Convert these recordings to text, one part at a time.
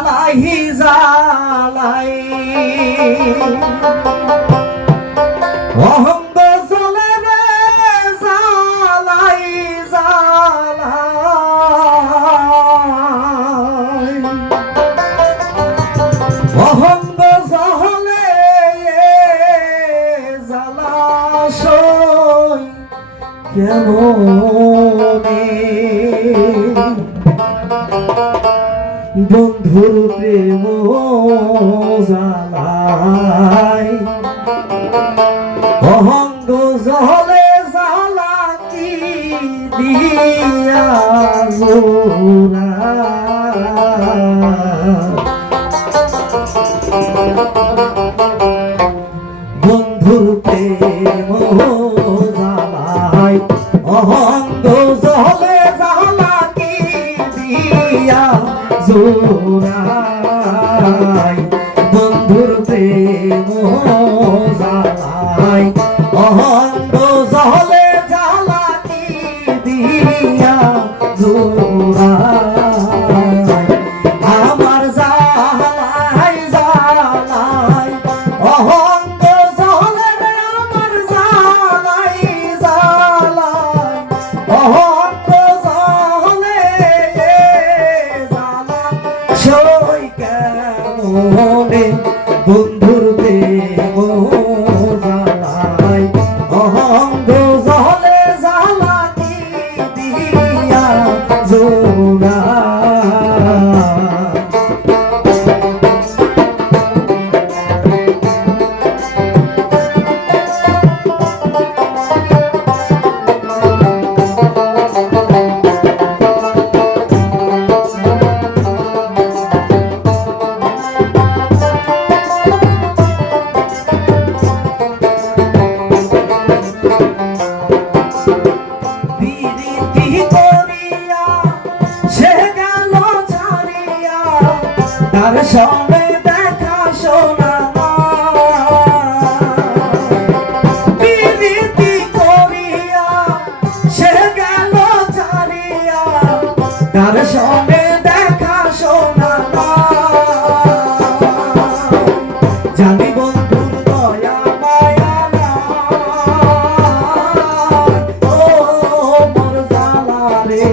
জালাই জালাই অহঙ্গ জলে রে জালাই জালাই অহঙ্গ জলে জালাশয় কেমনে বন্ধুর প্রেম জালায় অহঙ্গ জলে জালা কি দিয়া জোড়া বন্ধুর প্রেম জালায় অহঙ্গ জলে জালা কি দিয়া জোড়াই বন্ধুর প্রেম জালাই অহঙ্গ জলে জালা কি দিয়া জোড়াই আমার জালাই জালাই অহঙ্গ জলে আমার জালাই জালাই অহঙ্গ সই কেমনে বন্ধুর প্রেম জালাই অহঙ্গ জলে জালা কি দিয়া জোড়া তার সঙ্গে দেখা শোনা প্রীতি করিয়া সে গেল ছাড়িয়া তার সঙ্গে দেখা শোনা জানি বন্ধুর দয়া মায়া ও মোর জালা রে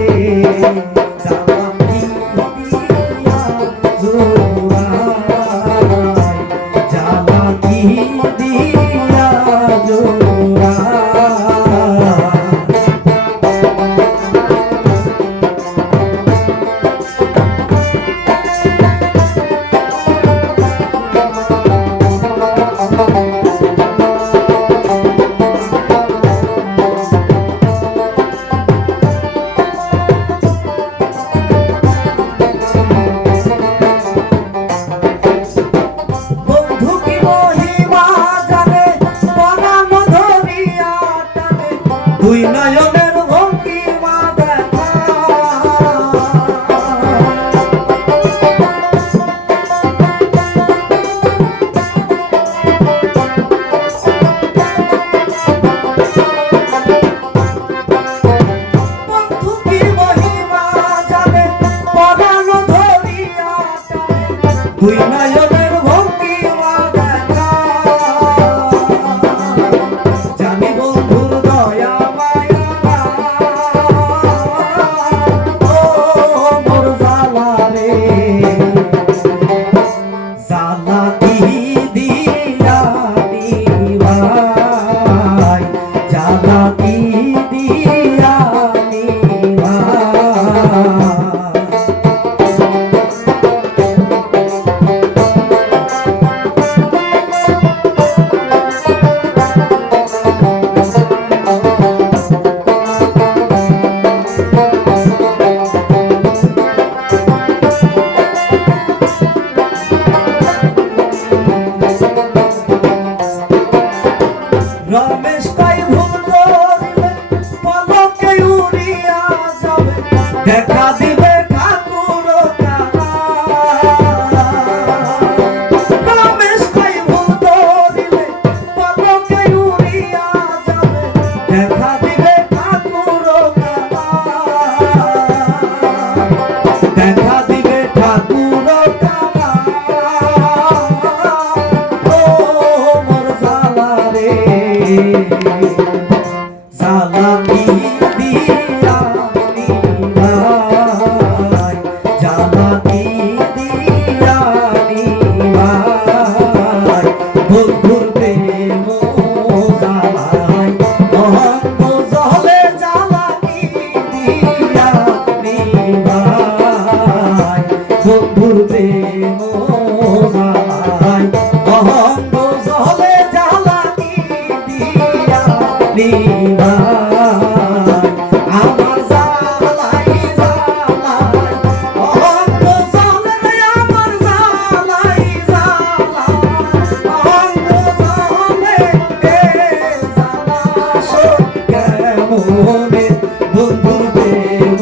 দুই নয়নের ভঙ্গিমা দেখা বন্ধু কি মহিমা জানে পরাণ ধরিয়া দুই নয়নের ভঙ্গিমা দেখা জানি বন্ধুর দয়া রমেশ তাই ভুল করিলে পলকে উড়িয়া যাবে দেখা দিবে ঠাকুর রমেশ তাই ভুল করিলে পলকে উড়িয়া যাবে দেখা দিবে ঠাকুর দেখা দিবে ঠাকুর জ্বালা কি দিয়া নিভাই, জ্বালা কি দিয়া নিভাই, বন্ধুর প্রেম জ্বালাই অহঙ্গ জলে, জ্বালা কি দিয়া নিভাই, বন্ধুর প্রেম জ্বালাই অহঙ্গ জলে, জ্বালা কি দিয়া নিভাই, আমার জ্বালাই জ্বালাই অহঙ্গ জলে রে, আমার জ্বালাই জ্বালাই অহঙ্গ জলে, এ জ্বালাসো কেমনে, বন্ধুর প্রেম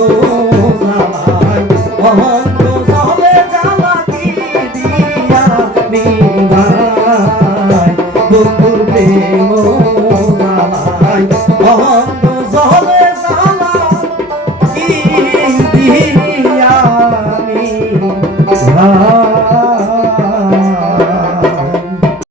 জ্বালাই অহঙ্গ জলে, জ্বালা কি দিয়া নিভাই, বন্ধুর প্রেম জ্বালাই অহঙ্গ জলে, জ্বালা কি দিয়া